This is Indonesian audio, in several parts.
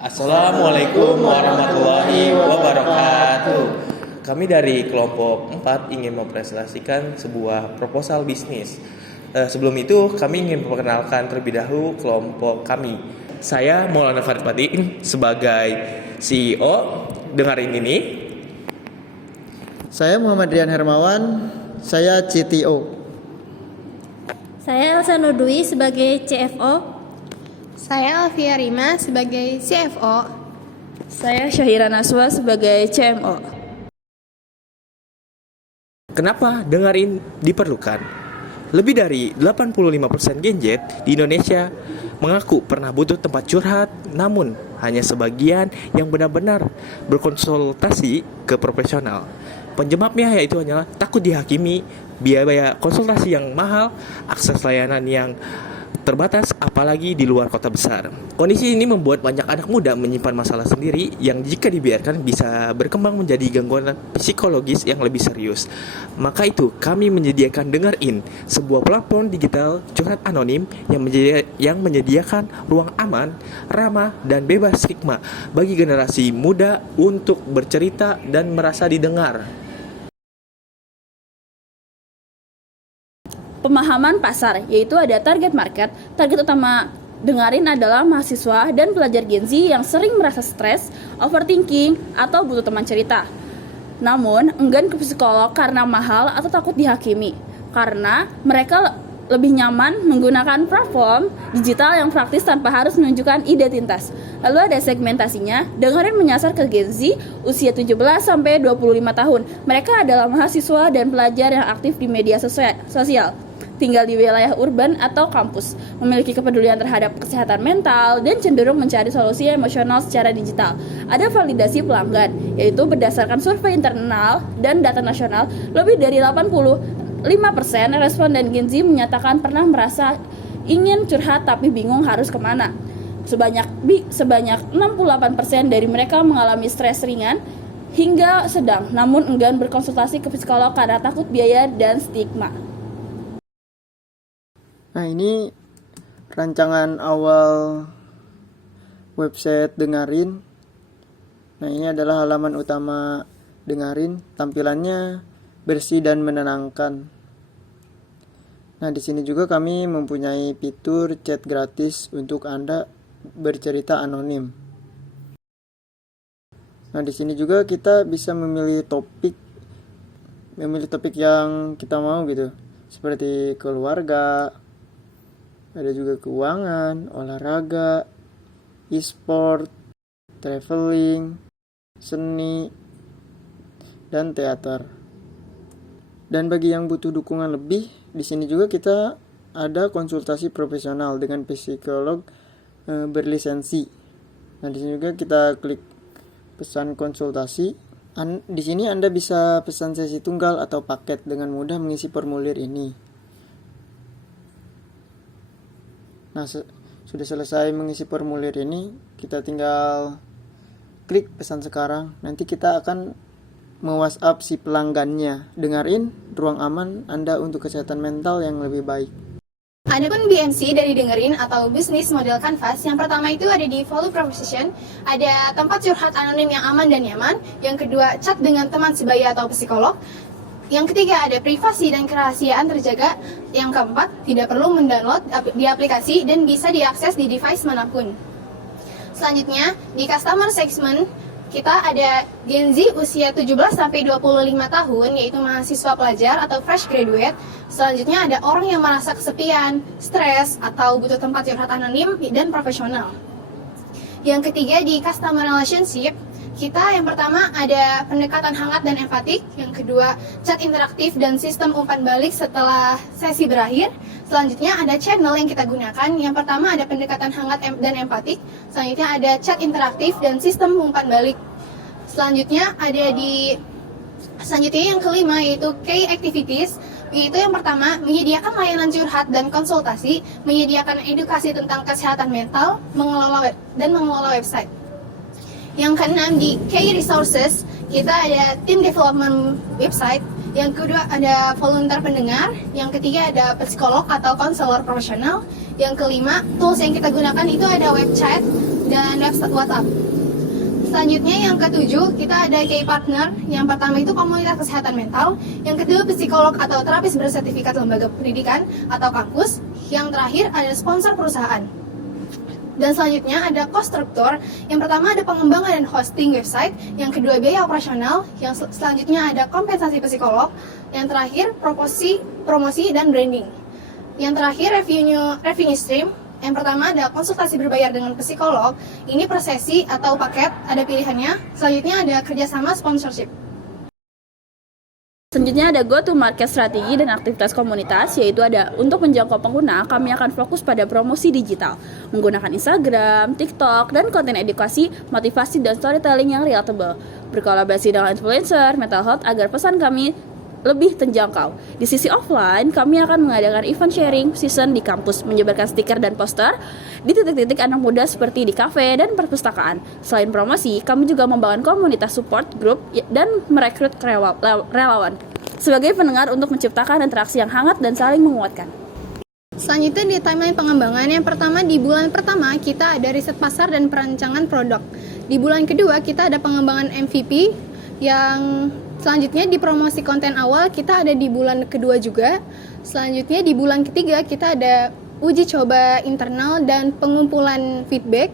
Assalamualaikum warahmatullahi wabarakatuh. Kami dari kelompok 4 ingin mempresentasikan sebuah proposal bisnis. Sebelum itu, kami ingin memperkenalkan terlebih dahulu kelompok kami. Saya Maulana Farid Pati sebagai CEO. Dengarin ini. Saya Muhammad Rian Hermawan, saya CTO. Saya Elsa Nurdwi sebagai CFO. Saya Alfia Rima sebagai CFO. Saya Syahira Naswa sebagai CMO. Kenapa dengerin diperlukan? Lebih dari 85% Gen Z di Indonesia mengaku pernah butuh tempat curhat, namun hanya sebagian yang benar-benar berkonsultasi ke profesional. Penyebabnya yaitu hanyalah takut dihakimi, biaya konsultasi yang mahal, akses layanan yang terbatas, apalagi di luar kota besar. Kondisi ini membuat banyak anak muda menyimpan masalah sendiri yang jika dibiarkan bisa berkembang menjadi gangguan psikologis yang lebih serius. Maka itu kami menyediakan Dengerin, sebuah platform digital curhat anonim yang menyediakan ruang aman, ramah, dan bebas stigma bagi generasi muda untuk bercerita dan merasa didengar. Pemahaman pasar, yaitu ada target market. Target utama Dengerin adalah mahasiswa dan pelajar Gen Z yang sering merasa stres, overthinking, atau butuh teman cerita. Namun, enggan ke psikolog karena mahal atau takut dihakimi. Karena mereka lebih nyaman menggunakan platform digital yang praktis tanpa harus menunjukkan identitas. Lalu ada segmentasinya. Dengerin menyasar ke Gen Z usia 17 sampai 25 tahun. Mereka adalah mahasiswa dan pelajar yang aktif di media sosial, tinggal di wilayah urban atau kampus, memiliki kepedulian terhadap kesehatan mental, dan cenderung mencari solusi emosional secara digital. Ada validasi pelanggan, yaitu berdasarkan survei internal dan data nasional, lebih dari 85% responden Gen Z menyatakan pernah merasa ingin curhat tapi bingung harus kemana. Sebanyak 68% dari mereka mengalami stres ringan hingga sedang, namun enggan berkonsultasi ke psikolog karena takut biaya dan stigma. Nah, ini rancangan awal website Dengerin. Nah, ini adalah halaman utama Dengerin. Tampilannya bersih dan menenangkan. Nah, di sini juga kami mempunyai fitur chat gratis untuk Anda bercerita anonim. Nah, di sini juga kita bisa memilih topik yang kita mau gitu. Seperti keluarga, ada juga keuangan, olahraga, e-sport, traveling, seni, dan teater. Dan bagi yang butuh dukungan lebih, di sini juga kita ada konsultasi profesional dengan psikolog berlisensi. Nah, di sini juga kita klik pesan konsultasi. Di sini Anda bisa pesan sesi tunggal atau paket dengan mudah mengisi formulir ini. Nah, sudah selesai mengisi formulir ini, kita tinggal klik pesan sekarang. Nanti kita akan me-WhatsApp si pelanggannya. Dengerin, ruang aman Anda untuk kesehatan mental yang lebih baik. Adapun BMC dari Dengerin atau Business Model Canvas, yang pertama itu ada di value proposition, ada tempat curhat anonim yang aman dan nyaman. Yang kedua, chat dengan teman sebaya atau psikolog. Yang ketiga, ada privasi dan kerahasiaan terjaga. Yang keempat, tidak perlu mendownload di aplikasi dan bisa diakses di device manapun. Selanjutnya, di customer segment, kita ada Gen Z usia 17 sampai 25 tahun, yaitu mahasiswa pelajar atau fresh graduate. Selanjutnya ada orang yang merasa kesepian, stres, atau butuh tempat curhat anonim dan profesional. Yang ketiga, di customer relationship, kita yang pertama ada pendekatan hangat dan empatik. Yang kedua, chat interaktif dan sistem umpan balik setelah sesi berakhir. Selanjutnya ada channel yang kita gunakan. Yang pertama ada pendekatan hangat dan empatik. Selanjutnya ada chat interaktif dan sistem umpan balik. Selanjutnya yang kelima yaitu key activities. Yaitu yang pertama, menyediakan layanan curhat dan konsultasi, menyediakan edukasi tentang kesehatan mental, mengelola website. Yang keenam, di key resources, kita ada team development website. Yang kedua ada volunteer pendengar. Yang ketiga ada psikolog atau konselor profesional. Yang kelima, tools yang kita gunakan itu ada web chat, dan website WhatsApp. Selanjutnya yang ketujuh, kita ada key partner. Yang pertama itu komunitas kesehatan mental, yang kedua psikolog atau terapis bersertifikat lembaga pendidikan atau kampus, yang terakhir ada sponsor perusahaan. Dan selanjutnya ada cost struktur. Yang pertama ada pengembangan dan hosting website, yang kedua biaya operasional, yang selanjutnya ada kompensasi psikolog, yang terakhir promosi dan branding. Yang terakhir revenue stream. Yang pertama ada konsultasi berbayar dengan psikolog, ini per sesi atau paket, ada pilihannya. Selanjutnya ada kerjasama sponsorship. Selanjutnya ada go-to-market strategi dan aktivitas komunitas, yaitu ada untuk menjangkau pengguna, kami akan fokus pada promosi digital, menggunakan Instagram, TikTok, dan konten edukasi, motivasi, dan storytelling yang relatable. Berkolaborasi dengan influencer, mental health agar pesan kami lebih terjangkau. Di sisi offline, kami akan mengadakan event sharing season di kampus, menyebarkan stiker dan poster di titik-titik anak muda seperti di kafe dan perpustakaan. Selain promosi, kami juga membangun komunitas support group dan merekrut relawan sebagai pendengar untuk menciptakan interaksi yang hangat dan saling menguatkan. Selanjutnya di timeline pengembangan, yang pertama di bulan pertama kita ada riset pasar dan perancangan produk. Di bulan kedua kita ada pengembangan MVP, yang selanjutnya di promosi konten awal kita ada di bulan kedua juga. Selanjutnya di bulan ketiga kita ada uji coba internal dan pengumpulan feedback.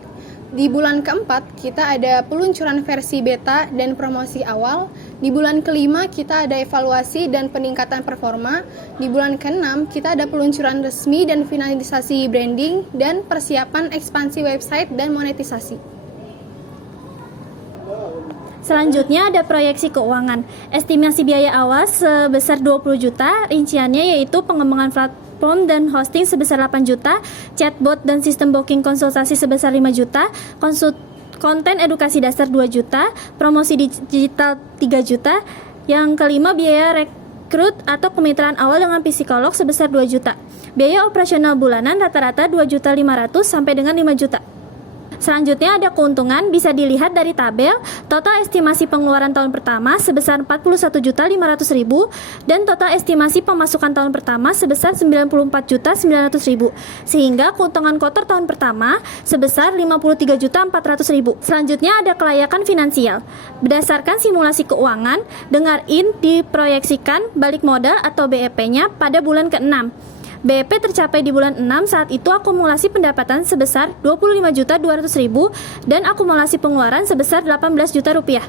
Di bulan keempat kita ada peluncuran versi beta dan promosi awal. Di bulan kelima kita ada evaluasi dan peningkatan performa. Di bulan keenam kita ada peluncuran resmi dan finalisasi branding dan persiapan ekspansi website dan monetisasi. Selanjutnya ada proyeksi keuangan. Estimasi biaya awal sebesar 20 juta, rinciannya yaitu pengembangan platform dan hosting sebesar 8 juta, chatbot dan sistem booking konsultasi sebesar 5 juta, konten edukasi dasar 2 juta, promosi digital 3 juta. Yang kelima biaya rekrut atau kemitraan awal dengan psikolog sebesar 2 juta. Biaya operasional bulanan rata-rata 2.500.000 sampai dengan 5 juta. Selanjutnya ada keuntungan, bisa dilihat dari tabel. Total estimasi pengeluaran tahun pertama sebesar 41.500.000 dan total estimasi pemasukan tahun pertama sebesar 94.900.000, sehingga keuntungan kotor tahun pertama sebesar 53.400.000. Selanjutnya ada kelayakan finansial. Berdasarkan simulasi keuangan, Dengarin diproyeksikan balik modal atau BEP-nya pada bulan ke-6. BEP tercapai di bulan 6, saat itu akumulasi pendapatan sebesar 25.200.000 dan akumulasi pengeluaran sebesar 18 juta rupiah.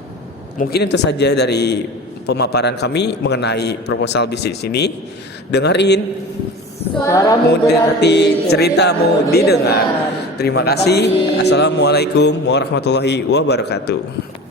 Mungkin itu saja dari pemaparan kami mengenai proposal bisnis ini. Dengarin, suaramu dimengerti, ceritamu didengar. Terima kasih. Assalamualaikum warahmatullahi wabarakatuh.